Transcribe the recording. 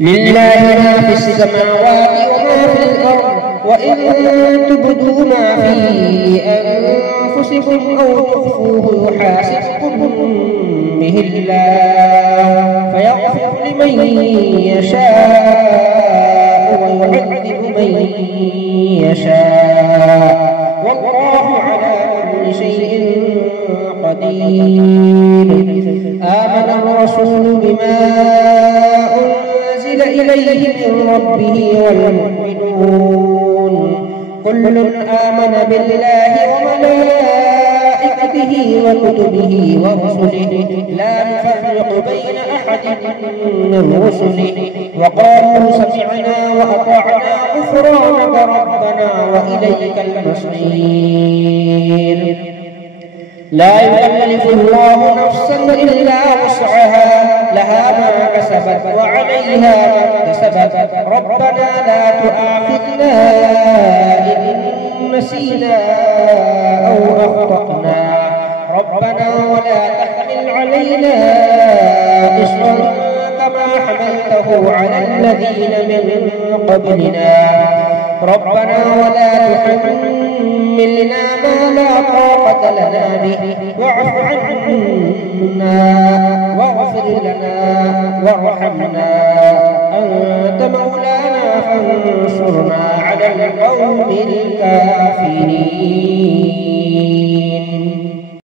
لله ما في السماوات وما في الأرض وإن تبدوا ما في أنفسكم أو تخفوه يحاسبكم به الله فيغفر لمن يشاء ويعذب من يشاء والله على كل شيء قدير. آمن الرسول بما أنزل إليه من ربه والمؤمنون كل آمن بالله وملائكته وكتبه ورسله لا نفرق بين أحد من رسله وقالوا سمعنا وأطعنا غفرانك ربنا وإليك المصير. لا يكلف الله نفسا إلا وسعها لها ما كسبت وعليها ما اكتسبت ربنا لا تؤاخذنا إن نسينا أو أخطأنا ربنا ولا تحمل علينا إصرا كما حملته على الذين من قبلنا ربنا ولا تحملنا ما لا طاقة لنا به واعف عنا واغفر لنا وارحمنا أنت مولانا فانصرنا على القوم الكافرين.